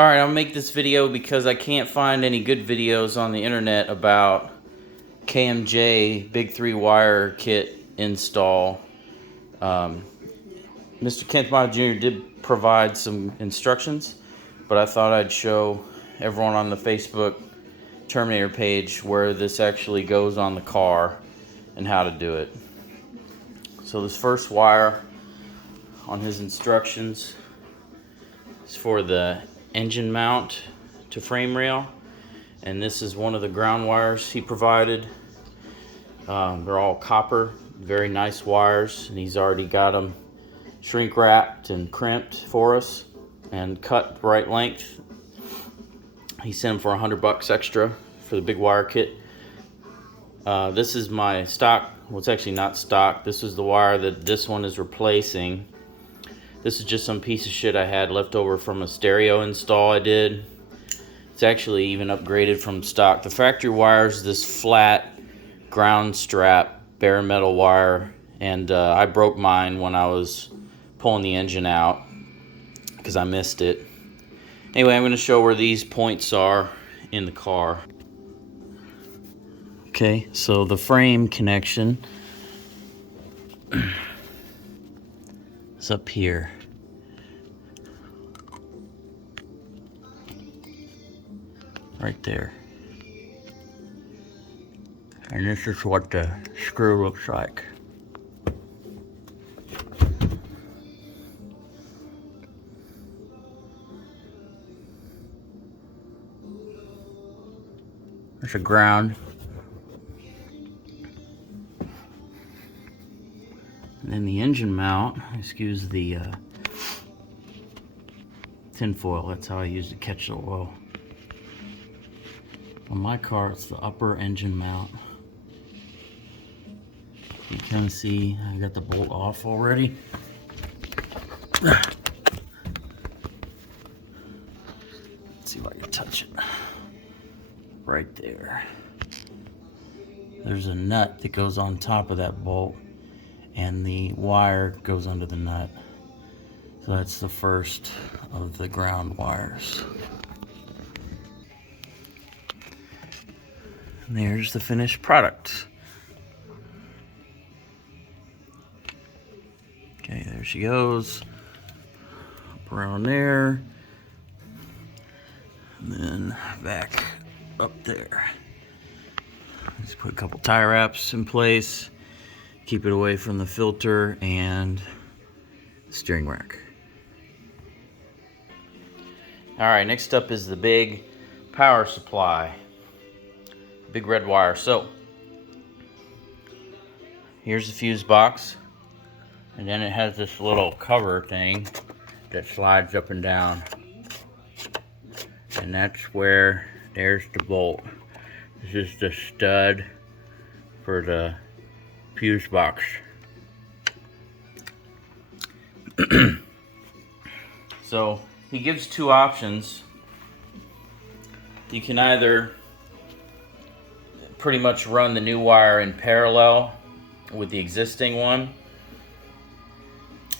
Alright, I'll make this video because I can't find any good videos on the internet about KMJ Big 3 wire kit install. Mr. Kent Mod Jr. did provide some instructions, but I thought I'd show everyone on the Facebook Terminator page where this actually goes on the car and how to do it. So this first wire on his instructions is for the engine mount to frame rail, and this is one of the ground wires he provided. They're all copper, very nice wires, and he's already got them shrink wrapped and crimped for us and cut right length. He sent them for $100 extra for the big wire kit. This is my stock. Well, it's actually not stock. This is the wire that this one is replacing. This is just some piece of shit I had left over from a stereo install I did. It's actually even upgraded from stock. The factory wire is this flat ground strap bare metal wire, and I broke mine when I was pulling the engine out because I missed it. Anyway, I'm going to show where these points are in the car. Okay, so the frame connection is up here. Right there. And this is what the screw looks like. There's a ground. And then the engine mount, excuse the tin foil, that's how I use to catch the oil. On my car, it's the upper engine mount. You can see I got the bolt off already. Let's see if I can touch it. Right there. There's a nut that goes on top of that bolt, and the wire goes under the nut. So that's the first of the ground wires. And there's the finished product. Okay, there she goes. Up around there. And then back up there. Just put a couple tie wraps in place. Keep it away from the filter and the steering rack. Alright, next up is the big power supply. Big red wire. So, here's the fuse box. And then it has this little cover thing that slides up and down. And that's where, there's the bolt. This is the stud for the fuse box. So he gives two options. You can either pretty much run the new wire in parallel with the existing one,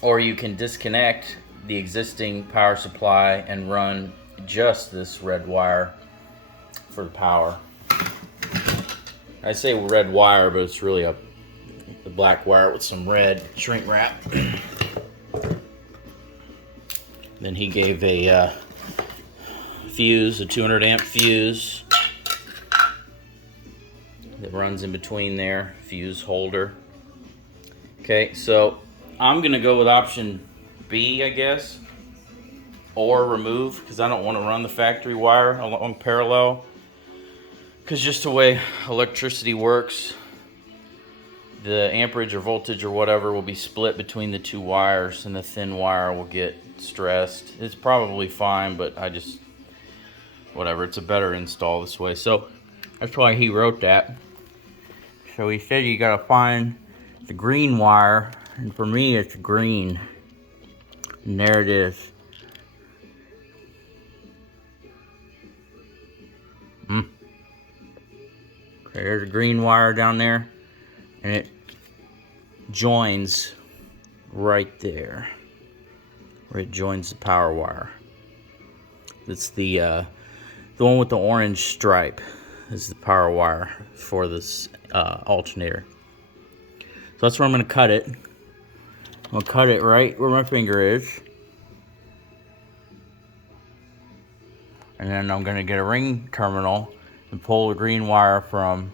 or you can disconnect the existing power supply and run just this red wire for the power. I say red wire, but it's really a black wire with some red shrink wrap. Then he gave a fuse, a 200 amp fuse that runs in between there, fuse holder. Okay, so I'm gonna go with option B, I guess, or remove, because I don't want to run the factory wire along parallel, because just the way electricity works, the amperage or voltage or whatever will be split between the two wires, and the thin wire will get stressed. It's probably fine, but I just, whatever, it's a better install this way. So that's why he wrote that. So he said you gotta find the green wire, and for me it's green. And there it is. Okay, there's a green wire down there, and it joins right there, where it joins the power wire. It's the one with the orange stripe is the power wire for this alternator. So that's where I'm going to cut it. I'm going to cut it right where my finger is. And then I'm going to get a ring terminal and pull the green wire from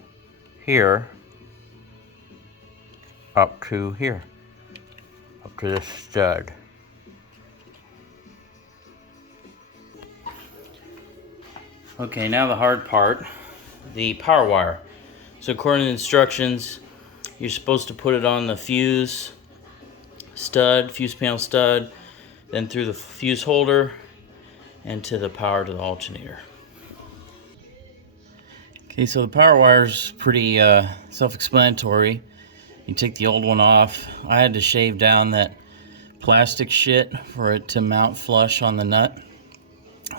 here up to here, up to this stud. Okay, now the hard part, the power wire. So according to the instructions, you're supposed to put it on the fuse panel stud, then through the fuse holder, and to the power to the alternator. Okay, so the power wire is pretty self-explanatory. You take the old one off. I had to shave down that plastic shit for it to mount flush on the nut.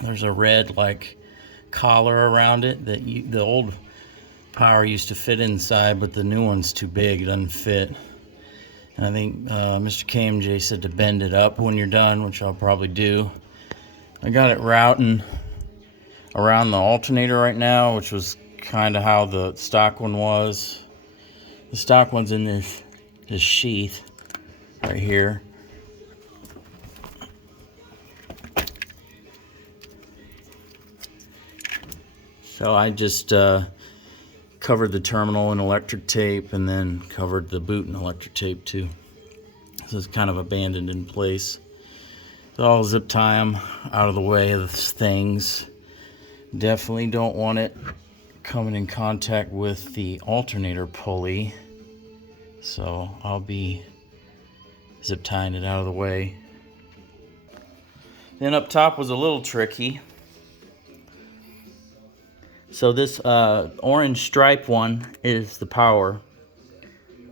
There's a red like collar around it that the old power used to fit inside, but the new one's too big, it doesn't fit. And I think Mr. KMJ said to bend it up when you're done, which I'll probably do. I got it routing around the alternator right now, which was kind of how the stock one was. The stock one's in this sheath right here. So I just covered the terminal in electric tape and then covered the boot in electric tape too. So it's kind of abandoned in place. So I'll zip tie them out of the way of things. Definitely don't want it coming in contact with the alternator pulley. So I'll be zip tying it out of the way. Then up top was a little tricky. So this orange stripe one is the power,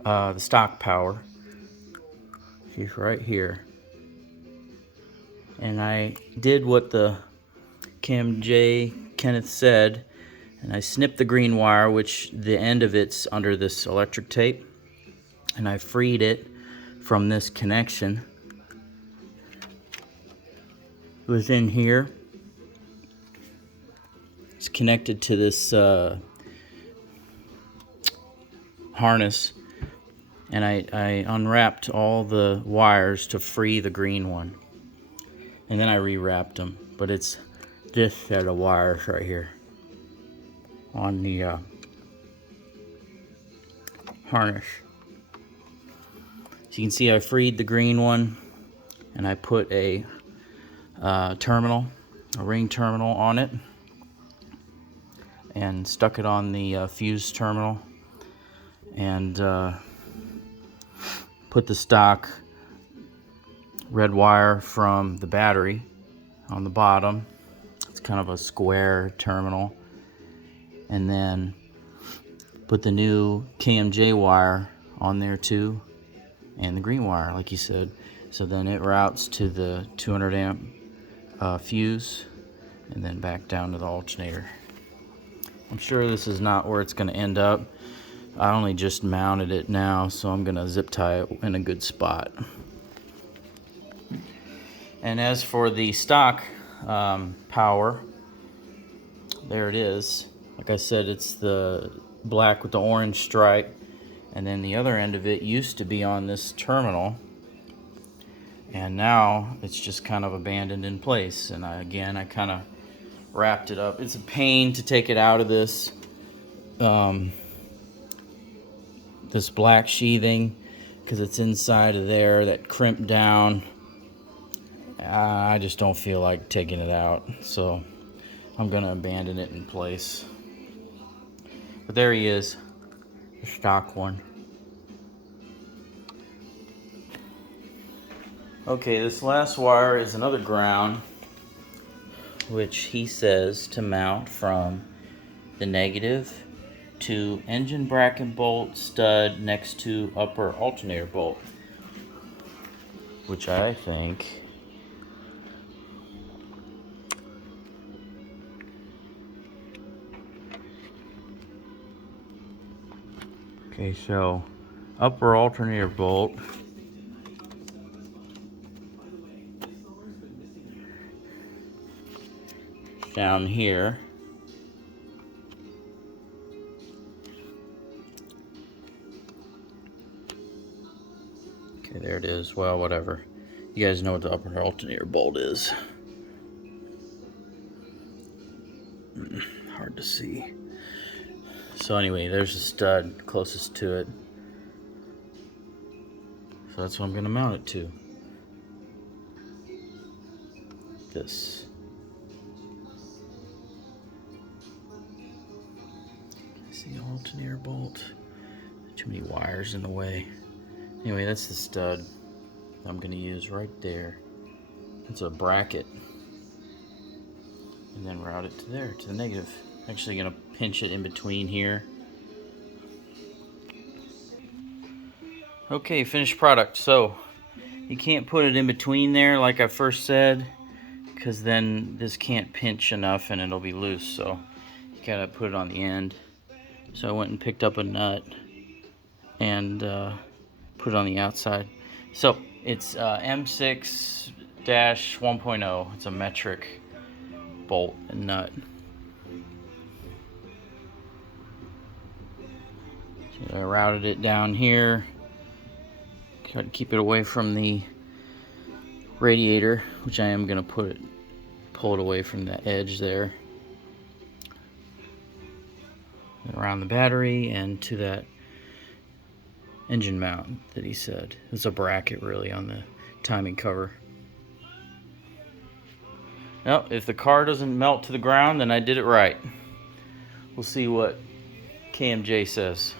the stock power. She's right here. And I did what the KMJ Kenneth said, and I snipped the green wire, which the end of it's under this electric tape, and I freed it from this connection. It was in here. It's connected to this harness, and I unwrapped all the wires to free the green one, and then I rewrapped them. But it's this set of wires right here on the harness. So you can see I freed the green one, and I put a ring terminal on it, and stuck it on the fuse terminal, and put the stock red wire from the battery on the bottom. It's kind of a square terminal, and then put the new KMJ wire on there too, and the green wire like you said. So then it routes to the 200 amp fuse, and then back down to the alternator. I'm sure this is not where it's going to end up. I only just mounted it now, so I'm going to zip tie it in a good spot. And as for the stock power, there it is. Like I said, it's the black with the orange stripe, and then the other end of it used to be on this terminal, and now it's just kind of abandoned in place. And I kind of wrapped it up. It's a pain to take it out of this this black sheathing, because it's inside of there that crimped down. I just don't feel like taking it out, so I'm gonna abandon it in place. But there he is, the stock one. Okay, this last wire is another ground, which he says to mount from the negative to engine bracket bolt stud next to upper alternator bolt, which I think okay, so upper alternator bolt down here. Okay, there it is. Well, whatever. You guys know what the upper alternator bolt is. Hard to see. So anyway, there's a stud closest to it. So that's what I'm going to mount it to. This. See the alternator bolt. Too many wires in the way. Anyway, that's the stud I'm going to use right there. It's a bracket. And then route it to there, to the negative. Actually going to pinch it in between here. Okay, finished product. So you can't put it in between there like I first said, because then this can't pinch enough and it'll be loose. So you gotta put it on the end. So I went and picked up a nut and put it on the outside. So it's M6-1.0. It's a metric bolt and nut. So I routed it down here. Try to keep it away from the radiator, which I am going to pull it away from the edge there. Around the battery and to that engine mount that he said. It's a bracket really on the timing cover. Well, if the car doesn't melt to the ground, then I did it right. We'll see what KMJ says.